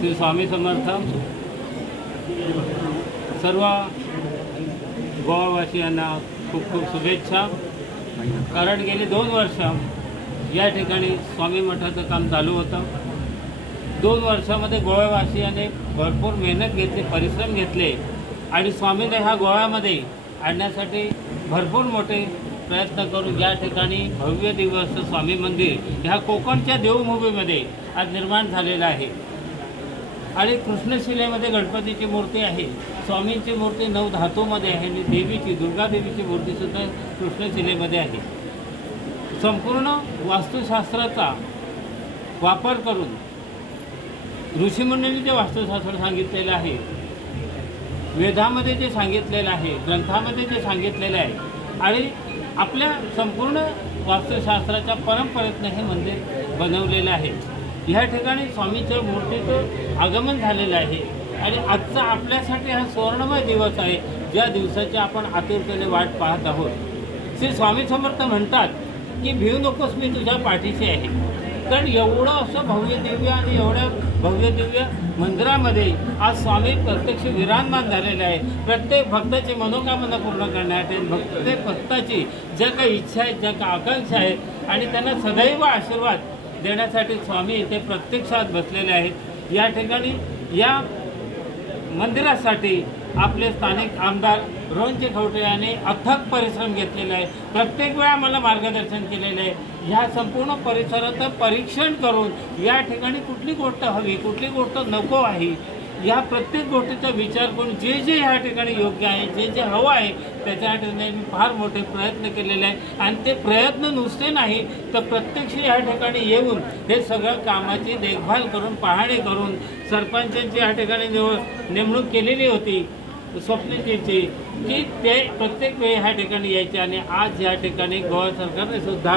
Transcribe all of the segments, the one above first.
श्री स्वामी समर्थ. सर्व गोवावासियांना खूप खूप शुभेच्छा. कारण गेली 2 वर्ष या ठिकाणी स्वामी मठाचं काम चालू होतं. 2 वर्षामध्ये गोवावासियाने भरपूर मेहनत घेतली, परिश्रम घेतले आणि स्वामीने ह्या गोव्यामध्ये आणण्यासाठी भरपूर मोठे प्रयत्न करून या ठिकाणी भव्य दिवस स्वामी मंदिर ह्या कोकणच्या देवभूमीमध्ये आज निर्माण झालेलं आहे. आणि कृष्णशिलेमध्ये गणपतीची मूर्ती आहे, स्वामींची मूर्ती 9 धातूमध्ये आहे आणि देवीची दुर्गादेवीची मूर्तीसुद्धा कृष्णशिलेमध्ये आहे. संपूर्ण वास्तुशास्त्राचा वापर करून ऋषीमुनींनी जे वास्तुशास्त्र सांगितलेलं आहे, वेदामध्ये जे सांगितलेलं आहे, ग्रंथामध्ये जे सांगितलेलं आहे आणि आपल्या संपूर्ण वास्तुशास्त्राच्या परंपरेतनं हे मंदिर बनवलेलं आहे. ह्या ठिकाणी स्वामीच्या मूर्तीचं आगमन झालेलं आहे आणि आजचा आपल्यासाठी हा सुवर्णमय दिवस आहे, ज्या दिवसाची आपण आतुरतेने वाट पाहत आहोत. श्री स्वामी समर्थ म्हणतात की भिवू नकोस, मी तुझ्या पाठीशी आहे. कारण एवढं असं भव्य दिव्य आणि एवढ्या भव्य दिव्य मंदिरामध्ये आज स्वामी प्रत्यक्ष विराजमान झालेले आहे. प्रत्येक भक्ताची मनोकामना पूर्ण करण्यासाठी, प्रत्येक भक्ताची ज्या काही इच्छा आहेत, ज्या काही आकांक्षा आहेत आणि त्यांना सदैव आशीर्वाद देण्यासाठी स्वामी इथे प्रत्यक्षात बसलेले आहेत. या ठिकाणी या मंदिरासाठी आपले स्थानिक आमदार रोहनजी खवटे यांनी अथक परिश्रम घेतलेला आहे. प्रत्येक वेळा मला मार्गदर्शन केलेलं आहे. ह्या संपूर्ण परिसराचं परीक्षण करून या ठिकाणी कुठली गोष्ट हवी, कुठली गोष्ट नको आहे, या प्रत्येक गोष्टीचा विचार करून जे जे ह्या ठिकाणी योग्य आहे, जे जे हवं आहे त्याच्यासाठी मी फार मोठे प्रयत्न केलेले आहे. आणि ते प्रयत्न नुसते नाही तर प्रत्यक्ष या ठिकाणी येऊन हे सगळं कामाची देखभाल करून, पाहणी करून, सरपंचांची या ठिकाणी नेमणूक केलेली होती स्वप्नीजीची, की ते प्रत्येक वेळी ह्या ठिकाणी यायचे. आणि आज या ठिकाणी गोवा सरकारने सुद्धा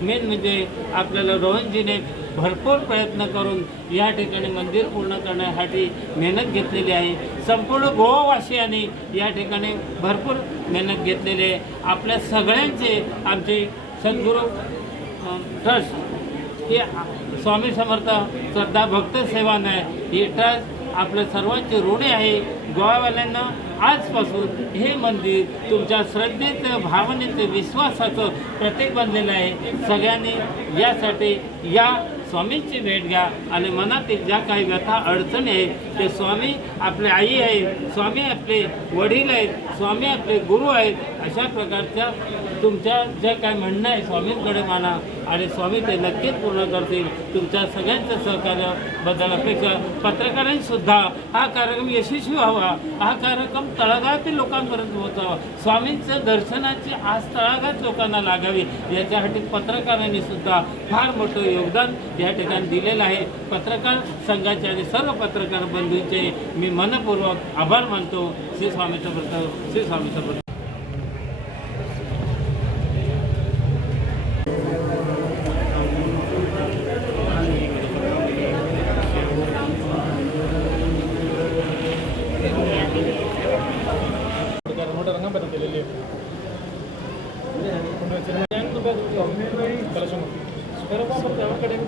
मेन म्हणजे आपल्याला रोहनजीने भरपूर प्रयत्न करून या ठिकाणी मंदिर पूर्ण करण्यासाठी मेहनत घेतलेली आहे. संपूर्ण गोवावासियांनी या ठिकाणी भरपूर मेहनत घेतलेली आहे. आपल्या सगळ्यांचे आमचे सद्गुरू ट्रस्ट ही स्वामी समर्थ श्रद्धा भक्त सेवाने ही ट्रस्ट आपल्या सर्वांची ऋणी आहे. गोवावाल्यांना आजपासून हे मंदिर तुमच्या श्रद्धेचं, भावनेचं, विश्वासाचं प्रतीक बनलेलं आहे. सगळ्यांनी यासाठी या स्वामींची भेट घ्या आणि मनातील ज्या काही व्यथा अडचणी आहेत ते स्वामी आपले आई आहेत, स्वामी आपले वडील आहेत, स्वामी आपले गुरु आहेत. अशा प्रकारच्या तुमच्या ज्या काय म्हणणं आहे स्वामींकडे माना आणि स्वामी ते नक्कीच पूर्ण करतील. तुमच्या सगळ्यांचं सहकार्याबद्दल अपेक्षा. पत्रकारांनीसुद्धा हा कार्यक्रम यशस्वी व्हावा, हा कार्यक्रम तळागाळातील लोकांपर्यंत पोहोचावा, स्वामींचं दर्शनाची आज तळागाळात लोकांना लागावी याच्यासाठी पत्रकारांनी सुद्धा फार मोठं योगदान या ठिकाणी दिलेलं आहे. पत्रकार संघाचे आणि सर्व पत्रकार बंधूंचे मी मनपूर्वक आभार मानतो. Shri Swami Samarth, Shri Swami Samarth. Pero vamos a trabajar con el